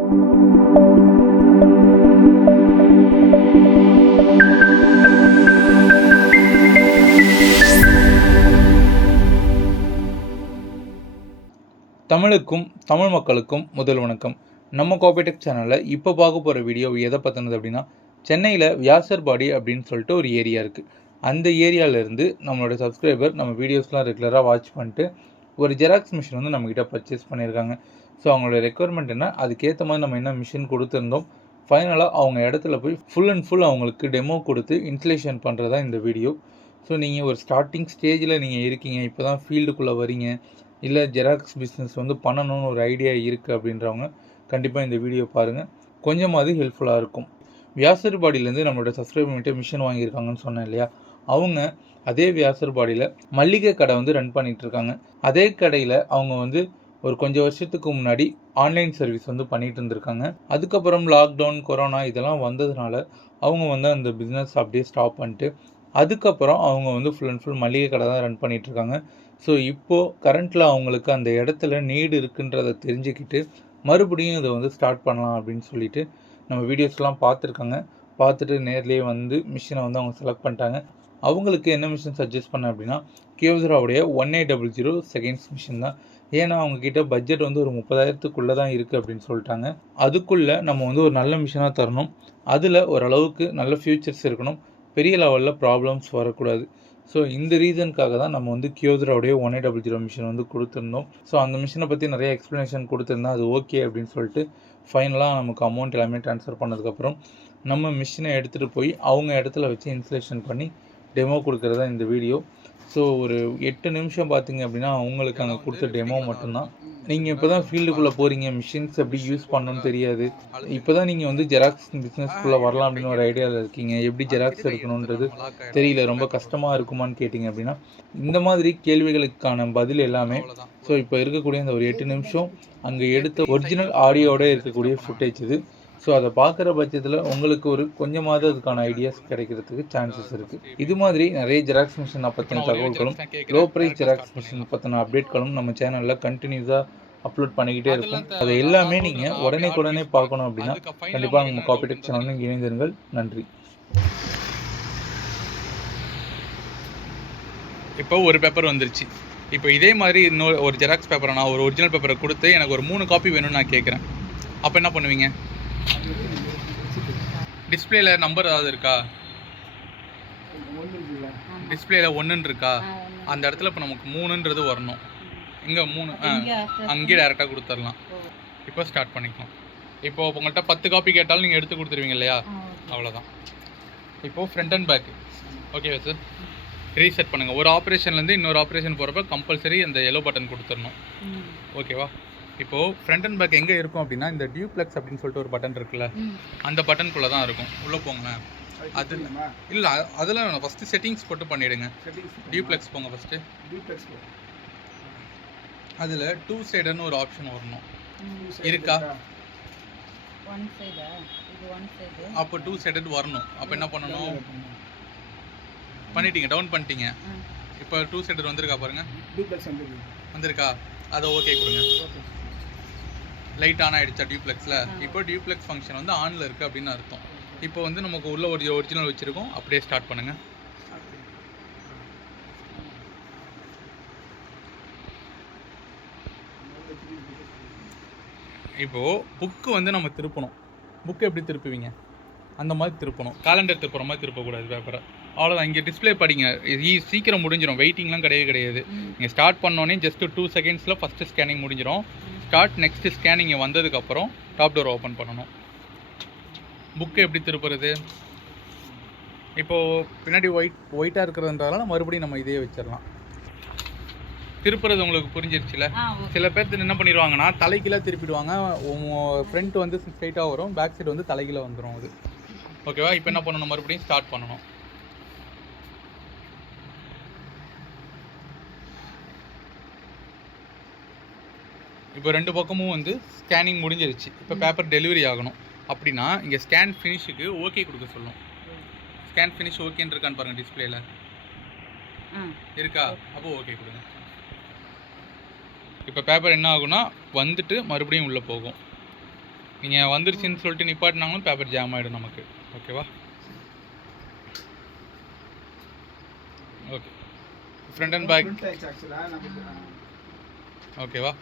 தமிழுக்கும் தமிழ் மக்களுக்கும் முதல் வணக்கம். நம்ம கோபேடெக் சேனலில் இப்போ பார்க்க போகிற வீடியோ எதை பற்றினது அப்படின்னா, சென்னையில் வியாசர்பாடி அப்படின்னு சொல்லிட்டு ஒரு ஏரியா இருக்குது. அந்த ஏரியாவிலேருந்து நம்மளோட சப்ஸ்கிரைபர் நம்ம வீடியோஸ்லாம் ரெகுலராக வாட்ச் பண்ணிட்டு ஒரு ஜெராக்ஸ் மிஷின் வந்து நம்மக்கிட்ட பர்ச்சேஸ் பண்ணியிருக்காங்க. ஸோ அவங்களோட ரெக்குவயர்மெண்ட் என்ன, அதுக்கேற்ற மாதிரி நம்ம என்ன மிஷின் கொடுத்துருந்தோம், ஃபைனலாக அவங்க இடத்துல போய் ஃபுல் அண்ட் ஃபுல் அவங்களுக்கு டெமோ கொடுத்து இன்ஸ்டலேஷன் பண்ணுறது தான் இந்த வீடியோ. ஸோ நீங்கள் ஒரு ஸ்டார்டிங் ஸ்டேஜில் நீங்கள் இருக்கீங்க, இப்போ தான் ஃபீல்டுக்குள்ளே வரீங்க, இல்லை ஜெராக்ஸ் பிஸ்னஸ் வந்து பண்ணணும்னு ஒரு ஐடியா இருக்குது அப்படின்றவங்க கண்டிப்பாக இந்த வீடியோ பாருங்கள், கொஞ்சமாவது ஹெல்ப்ஃபுல்லாக இருக்கும். வியாசர்பாடியிலேருந்து நம்மளோட சப்ஸ்கிரைபர் மீட்டர் மிஷின் வாங்கியிருக்காங்கன்னு சொன்னேன் இல்லையா, அவங்க அதே வியாசர்பாடியில் மல்லிகை கடை வந்து ரன் பண்ணிகிட்ருக்காங்க. அதே கடையில் அவங்க வந்து ஒரு கொஞ்சம் வருஷத்துக்கு முன்னாடி ஆன்லைன் சர்வீஸ் வந்து பண்ணிகிட்டு இருந்திருக்காங்க. அதுக்கப்புறம் லாக்டவுன், கொரோனா இதெல்லாம் வந்ததுனால அவங்க வந்து அந்த பிஸ்னஸ் அப்படியே ஸ்டாப் பண்ணிட்டு அதுக்கப்புறம் அவங்க வந்து ஃபுல் அண்ட் ஃபுல் மல்லிகை கடை தான் ரன் பண்ணிகிட்ருக்காங்க. ஸோ இப்போது கரண்ட்டில் அவங்களுக்கு அந்த இடத்துல நீடு இருக்குன்றதை தெரிஞ்சுக்கிட்டு மறுபடியும் இதை வந்து ஸ்டார்ட் பண்ணலாம் அப்படின்னு சொல்லிட்டு நம்ம வீடியோஸ்லாம் பார்த்துருக்காங்க. பார்த்துட்டு நேர்லேயே வந்து மிஷினை வந்து அவங்க செலக்ட் பண்ணிட்டாங்க. அவங்களுக்கு என்ன மிஷின் சஜஸ்ட் பண்ணேன் அப்படின்னா, கியோசராவுடைய 1800 செகண்ட்ஸ் மிஷின் தான். ஏன்னா அவங்கக்கிட்ட பட்ஜெட் வந்து ஒரு 30,000க்குள்ளே தான் இருக்குது அப்படின்னு சொல்லிட்டாங்க. அதுக்குள்ளே நம்ம வந்து ஒரு நல்ல மிஷினாக தரணும், அதில் ஓரளவுக்கு நல்ல ஃபியூச்சர்ஸ் இருக்கணும், பெரிய லெவலில் ப்ராப்ளம்ஸ் வரக்கூடாது. ஸோ இந்த ரீசனுக்காக தான் நம்ம வந்து கியோசராவுடைய 1800 மிஷின் வந்து கொடுத்துருந்தோம். ஸோ அந்த மிஷினை பற்றி நிறைய எக்ஸ்ப்ளனேஷன் கொடுத்துருந்தேன், அது ஓகே அப்படின்னு சொல்லிட்டு ஃபைனலாக நமக்கு அமௌண்ட் எல்லாமே ட்ரான்ஸ்ஃபர் பண்ணதுக்கப்புறம் நம்ம மிஷினை எடுத்துகிட்டு போய் அவங்க இடத்துல வச்சு இன்ஸ்டலேஷன் பண்ணி டெமோ கொடுக்குறது தான் இந்த வீடியோ. ஸோ ஒரு 8 நிமிஷம் பார்த்தீங்க அப்படின்னா அவங்களுக்கு அங்கே கொடுத்த டெமோ மட்டும்தான். நீங்கள் இப்போ தான் ஃபீல்டுக்குள்ளே போகிறீங்க, மிஷின்ஸ் எப்படி யூஸ் பண்ணணும்னு தெரியாது, இப்போ தான் நீங்கள் வந்து ஜெராக்ஸ் பிஸ்னஸ்க்குள்ளே வரலாம் அப்படின்னு ஒரு ஐடியாவில் இருக்கீங்க, எப்படி ஜெராக்ஸ் எடுக்கணுன்றது தெரியல, ரொம்ப கஷ்டமாக இருக்குமான்னு கேட்டிங்க அப்படின்னா, இந்த மாதிரி கேள்விகளுக்கான பதில் எல்லாமே ஸோ இப்போ இருக்கக்கூடிய இந்த ஒரு 8 நிமிஷம் அங்கே எடுத்த ஒரிஜினல் ஆடியோட இருக்கக்கூடிய ஃபுட்டேஜ் இது. ஸோ அதை பார்க்குற பட்சத்தில் உங்களுக்கு ஒரு கொஞ்சமாவது அதுக்கான ஐடியாஸ் கிடைக்கிறதுக்கு சான்சஸ் இருக்குது. இது மாதிரி நிறைய ஜெராக்ஸ் மிஷின் பற்றின தகவல்களும் லோ ப்ரைஸ் ஜெராக்ஸ் மிஷின் பற்றின அப்டேட்களும் நம்ம சேனலில் கண்டினியூஸாக அப்லோட் பண்ணிக்கிட்டே இருக்கும். அதை எல்லாமே நீங்கள் உடனே பார்க்கணும் அப்படின்னா கண்டிப்பாக நம்ம கோபேடெக் சேனலுடன் இணைந்திருங்கள். நன்றி. இப்போ ஒரு பேப்பர் வந்துருச்சு. இப்போ இதே மாதிரி இன்னொரு ஒரு ஜெராக்ஸ் பேப்பரை நான் ஒரு ஒரிஜினல் பேப்பரை கொடுத்து எனக்கு ஒரு 3 காப்பி வேணும்னு நான் கேட்குறேன். அப்போ என்ன பண்ணுவீங்க? டிஸ்பிளேல நம்பர் ஏதாவது இருக்கா? டிஸ்பிளேல 1 இருக்கா? அந்த இடத்துல இப்போ நமக்கு 3ன்றது வரணும். இங்கே 3 அங்கேயே டேரெக்டாக கொடுத்துடலாம். இப்போ ஸ்டார்ட் பண்ணிக்கலாம். இப்போ உங்கள்கிட்ட 10 காப்பி கேட்டாலும் நீங்கள் எடுத்து கொடுத்துருவீங்க இல்லையா, அவ்வளோதான். இப்போது ஃப்ரண்ட் அண்ட் பேக்கு ஓகேவா சார்? ரீசெட் பண்ணுங்கள். ஒரு ஆப்ரேஷன்லேருந்து இன்னொரு ஆப்ரேஷன் போகிறப்ப கம்பல்சரி அந்த எல்லோ பட்டன் கொடுத்துடணும், ஓகேவா? இப்போது ஃப்ரண்ட் அண்ட் பேக் எங்கே இருக்கும் அப்படின்னா, இந்த டியூப்ளெக்ஸ் அப்படின்னு சொல்லிட்டு ஒரு பட்டன் இருக்குல்ல, அந்த பட்டனுக்குள்ளே தான் இருக்கும். உள்ளே போங்களேன். அது இல்லை, அதில் ஃபஸ்ட்டு செட்டிங்ஸ் போட்டு பண்ணிவிடுங்க. டியூப்ளெக்ஸ் போங்க ஃபஸ்ட்டு. அதில் 2 சைடுன்னு ஒரு ஆப்ஷன் வரணும், இருக்கா? அப்போ 2 சைடு வரணும். அப்போ என்ன பண்ணணும்? பண்ணிட்டீங்க, டவுன் பண்ணிட்டீங்க. இப்போ 2 சைடு வந்திருக்கா பாருங்கள், வந்திருக்கா? அதை ஓகே கொடுங்க. லைட் ஆன் ஆகிடுச்சா டியூப்ளெக்ஸில்? இப்போ டியூப்ளெக்ஸ் ஃபங்க்ஷன் வந்து ஆனில் இருக்குது அப்படின்னு அர்த்தம். இப்போ வந்து நமக்கு உள்ள ஒரு ஒரிஜினல் வச்சுருக்கோம். அப்படியே ஸ்டார்ட் பண்ணுங்கள். இப்போது புக்கு வந்து நம்ம திருப்பணும். புக்கு எப்படி திருப்புவீங்க? அந்த மாதிரி திருப்பணும். காலண்டர் திருப்புற மாதிரி திருப்பக்கூடாது பேப்பரை. அவ்வளோதான். இங்கே டிஸ்பிளே படிங்க, சீக்கிரம் முடிஞ்சிடும். வெயிட்டிங்லாம் கிடையாது. நீங்கள் ஸ்டார்ட் பண்ணோன்னே ஜஸ்ட் 2 செகண்ட்ஸில் ஃபஸ்ட்டு ஸ்கேனிங் முடிஞ்சிடும். ஸ்டார்ட் நெக்ஸ்ட்டு ஸ்கேனிங் வந்ததுக்கப்புறம் டாப் டோர் ஓப்பன் பண்ணணும். புக்கு எப்படி திருப்புறது? இப்போது பின்னாடி ஒயிட்டாக இருக்கிறதுன்றதால மறுபடியும் நம்ம இதே வச்சிடலாம். திருப்புறது உங்களுக்கு புரிஞ்சிருச்சுல? சில பேர் என்ன பண்ணிடுவாங்கன்னா தலைக்கீழே திருப்பிடுவாங்க. ஃப்ரண்ட் வந்து ஸ்ட்ரைட்டாக வரும், பேக் சைடு வந்து தலைக்கீழே வந்துடும். அது ஓகேவா? இப்போ என்ன பண்ணணும்? மறுபடியும் ஸ்டார்ட் பண்ணணும். இப்போ 2 பக்கமும் வந்து ஸ்கேனிங் முடிஞ்சிருச்சு. இப்போ பேப்பர் டெலிவரி ஆகணும் அப்படின்னா இங்கே ஸ்கேன் ஃபினிஷுக்கு ஓகே கொடுக்க சொல்லும். ஸ்கேன் ஃபினிஷ் ஓகேன்னு இருக்கான்னு பாருங்கள், டிஸ்பிளேல இருக்கா? அப்போ ஓகே கொடுங்க. இப்போ பேப்பர் என்ன ஆகும்னா வந்துட்டு மறுபடியும் உள்ளே போகும். நீங்கள் வந்துருச்சுன்னு சொல்லிட்டு நிப்பாட்டினாங்களும் பேப்பர் ஜாம் ஆகிடும் நமக்கு. ஓகேவா? ஓகே. ஃப்ரண்ட் அண்ட் பேக் ஓகேவா?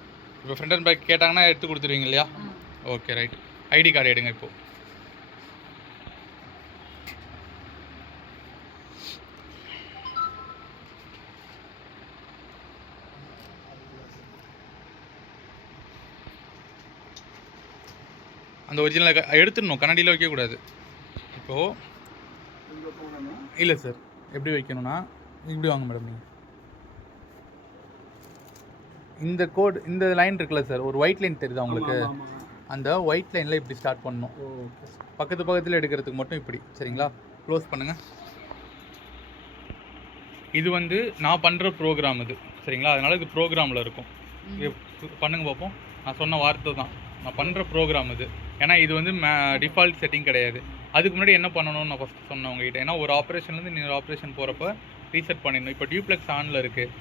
இப்போ ஃப்ரண்ட் அண்ட் பேக் கேட்டாங்கன்னா எடுத்து கொடுத்துருவீங்க இல்லையா? Okay right. ஐடி கார்டு எடுங்க இப்போது. அந்த ஒரிஜினல் எடுத்துடணும், கண்ணாடியில் வைக்கக்கூடாது. இப்போது இல்லை சார், எப்படி வைக்கணும்னா இப்படி வாங்க மேடம். நீங்கள் இந்த கோட் இந்த லைன் இருக்குல்ல சார், ஒரு ஒயிட் லைன் தெரியுதா உங்களுக்கு? அந்த ஒயிட் லைனில் இப்படி ஸ்டார்ட் பண்ணணும். பக்கத்தில் எடுக்கிறதுக்கு மட்டும் இப்படி. சரிங்களா? க்ளோஸ் பண்ணுங்கள். இது வந்து நான் பண்ணுற ப்ரோக்ராம் இது. சரிங்களா? அதனால் இது ப்ரோக்ராமில் இருக்கும். பண்ணுங்க பார்ப்போம். நான் சொன்ன வார்த்தை தான், நான் பண்ணுற ப்ரோக்ராம் இது. ஏன்னா இது வந்து டிஃபால்ட் செட்டிங் கிடையாது. அதுக்கு முன்னாடி என்ன பண்ணணும்னு நான் ஃபஸ்ட்டு சொன்னேன் உங்ககிட்ட. ஏன்னா ஒரு ஆப்ரேஷன்லேருந்து இன்னொரு ஆப்ரேஷன் போகிறப்ப ரீசெட் பண்ணிடணும். இப்போ டியூப்ளெக்ஸ் ஆனில் இருக்குது.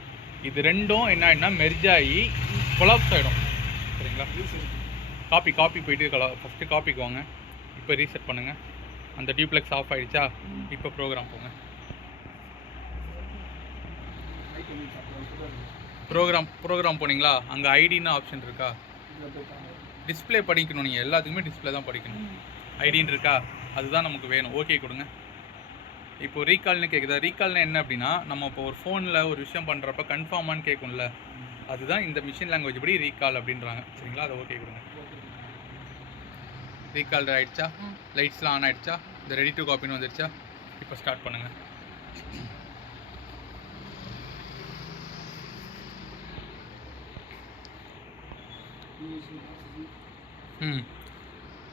இது ரெண்டும் என்ன ஆகிடும்னா மெர்ஜ் ஆகி கொலாப்ஸ் ஆகிடும். சரிங்களா? காப்பி போயிட்டு ஃபஸ்ட்டு காப்பிக்கு வாங்க. இப்போ ரீசெட் பண்ணுங்கள். அந்த டியூப்ளெக்ஸ் ஆஃப் ஆகிடுச்சா? இப்போ ப்ரோக்ராம் போங்க. ப்ரோக்ராம் போனீங்களா? அங்கே ஐடின்னு ஆப்ஷன் இருக்கா? டிஸ்பிளே படிக்கணும். நீங்கள் எல்லாத்துக்குமே டிஸ்பிளே தான் படிக்கணும். ஐடின்னு இருக்கா? அதுதான் நமக்கு வேணும். ஓகே கொடுங்க. இப்போ ரீகால்னு கேட்குதா? ரீகால்னு என்ன அப்படின்னா, நம்ம இப்போ ஒரு ஃபோனில் ஒரு விஷயம் பண்ணுறப்ப கன்ஃபார்மானு கேட்கும்ல, அதுதான் இந்த மிஷின் லாங்குவேஜ் படி ரீகால் அப்படின்றாங்க. சரிங்களா? அதை ஓகே கொடுங்க. ரீகால் ஆகிடுச்சா? லைட்ஸ்லாம் ஆன் ஆகிடுச்சா? இந்த ரெடி டு காப்பின்னு வந்துடுச்சா? இப்போ ஸ்டார்ட் பண்ணுங்கள்.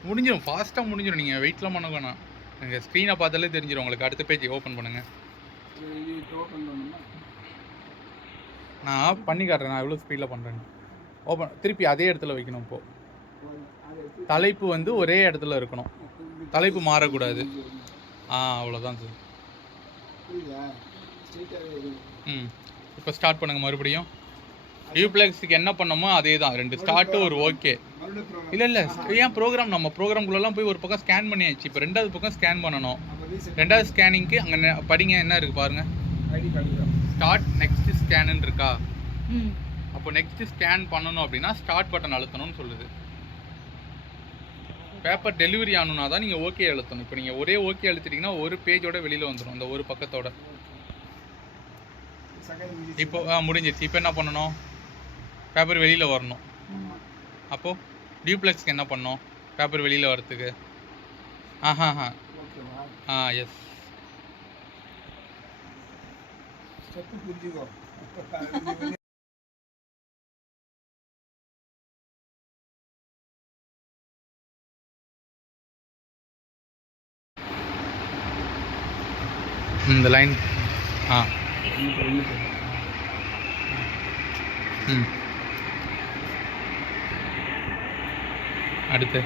முடிஞ்சிடும், ஃபாஸ்ட்டாக முடிஞ்சிடும். நீங்கள் வெயிட்லாம் பண்ண வேணாம். நீங்கள் ஸ்க்ரீனை பார்த்தாலே தெரிஞ்சிடும் உங்களுக்கு. அடுத்த பேஜ் ஓப்பன் பண்ணுங்கள். நான் பண்ணி காட்டுறேன். நான் எவ்வளோ ஸ்பீடில் பண்ணுறேன். திருப்பி அதே இடத்துல வைக்கணும். இப்போது தலைப்பு வந்து ஒரே இடத்துல இருக்கணும். தலைப்பு மாறக்கூடாது. அவ்வளோதான் சார். இப்போ ஸ்டார்ட் பண்ணுங்கள் மறுபடியும். டியூப்ளெக்ஸுக்கு என்ன பண்ணமோ அதே தான். 2 ஸ்டார்ட்டு ஒரு ஓகே. இல்லை ஏன் ப்ரோக்ராம் நம்ம ப்ரோக்ராம்குள்ளெல்லாம் போய் ஒரு பக்கம் ஸ்கேன் பண்ணியாச்சு. இப்போ 2வது பக்கம் ஸ்கேன் பண்ணணும். 2வது ஸ்கேனிங்க்கு அங்கே படிங்க. என்ன இருக்குது பாருங்கள். ஸ்டார்ட் நெக்ஸ்ட் ஸ்கேனுன்னு இருக்கா? அப்போ நெக்ஸ்ட் ஸ்கேன் பண்ணணும் அப்படின்னா ஸ்டார்ட் பட்டன் அழுத்தணும்னு சொல்லுது. பேப்பர் டெலிவரி ஆகணுன்னா தான் நீங்கள் ஓகே அழுத்தணும். இப்போ நீங்கள் ஒரே ஓகே அழுத்திட்டிங்கன்னா ஒரு பேஜோட வெளியில் வந்துடும், அந்த ஒரு பக்கத்தோட. இப்போ முடிஞ்சிருச்சு. இப்போ என்ன பண்ணணும்? பேப்பர் வெளியில் வரணும். அப்போது டியூப்ளெக்ஸ்க்கு என்ன பண்ணணும்? பேப்பர் வெளியில் வரத்துக்கு எஸ். இந்த லைன் அடுத்து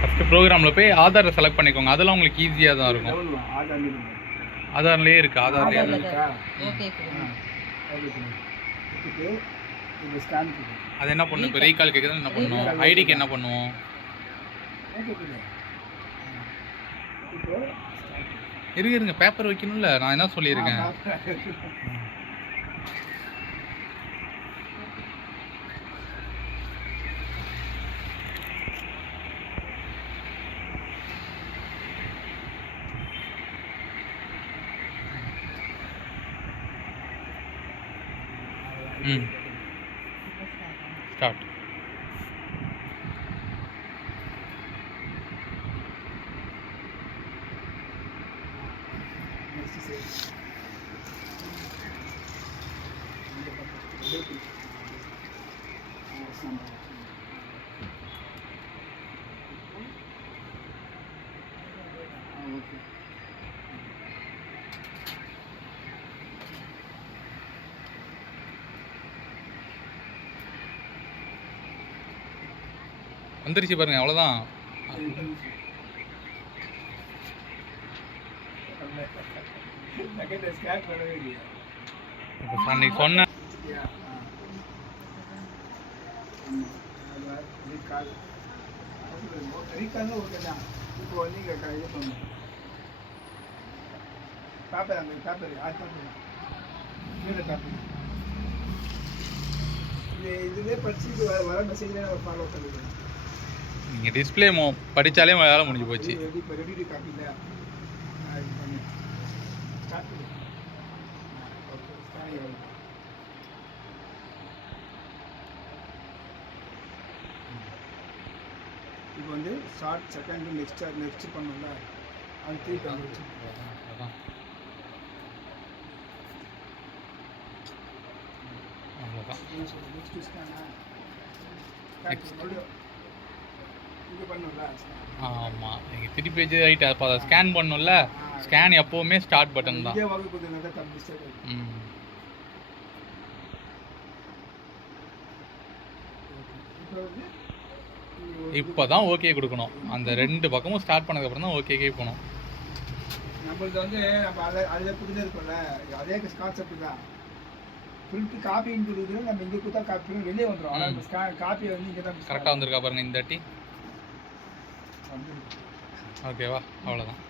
ஃபஸ்ட்டு ப்ரோக்ராமில் போய் ஆதாரை செலக்ட் பண்ணிக்கோங்க. அதெல்லாம் உங்களுக்கு ஈஸியாக தான் இருக்கும். ஆதார்லேயே இருக்குது. ஆதார்லேயே அது என்ன பண்ணும்? இப்போ ரீகால் கேட்குறது என்ன பண்ணுவோம்? ஐடிக்கு என்ன பண்ணுவோம்? இருங்க பேப்பர் வைக்கணும்ல. நான் என்ன சொல்லியிருக்கேன்? ஸ்டார்ட். வந்துருச்சு பாருங்க. அவ்வளோதான். இப்போ அன்னைக்கு சொன்ன கால் ரீகால் ஓகே தான். இப்போ வந்து இங்கே இது பண்ணணும். பேப்பர் அந்த பேப்பர் ஆட் பண்ணுங்க. கீழே பேப்பர் இதுவே படிச்சு இது வர மெசேஜ்லேயே நம்ம ஃபாலோ பண்ணிடுவோம். நீங்கள் டிஸ்பிளே படித்தாலே வேலை முடிஞ்சு போச்சு. இப்போ ரெடி டு காப்பி இல்லை இது பண்ணி ஸ்டார்ட் பண்ணி ஓகே ஸ்கேனிங் ஆகும். இப்போ வந்து ஷார்ட் செகண்ட் நெக்ஸ்ட் பண்ணோம்ல அது திருப்பி வந்துருச்சு. அதான் அவ்வளோதான். நெக்ஸ்ட் ஸ்கேனா மறுபடியும் இங்கே பண்ணோம்ல ஆமாம், நீங்கள் திருப்பி வச்சு ரைட் அப்போ அதை ஸ்கேன் பண்ணணும்ல. ஸ்கேன் எப்போவுமே ஸ்டார்ட் பட்டன் தான். இங்கே வகுப்பு கொடுத்தது தான் மிஸ்டேக் ஆகிடும். ம் இப்போ வந்து இப்போ தான் ஓகே கொடுக்கணும். அந்த 2 பக்கமும் ஸ்டார்ட் பண்ணதுக்கப்புறம் தான் ஓகேக்கே போகணும். நம்மளுக்கு வந்து நம்ம அதில் புரிஞ்சிருக்கோம்ல, அதே கான்செப்ட் தான். பிரிண்ட் காப்பின்னு கொடுக்குறது நம்ம இங்கே கொடுத்தா காப்பி வெளியே வந்துடும். ஆனால் நம்ம காப்பியை வந்து இங்கே தான் கரெக்டாக வந்திருக்கா பாருங்கள் இந்த வாட்டி. வந்து ஓகேவா, அவ்வளோதான்.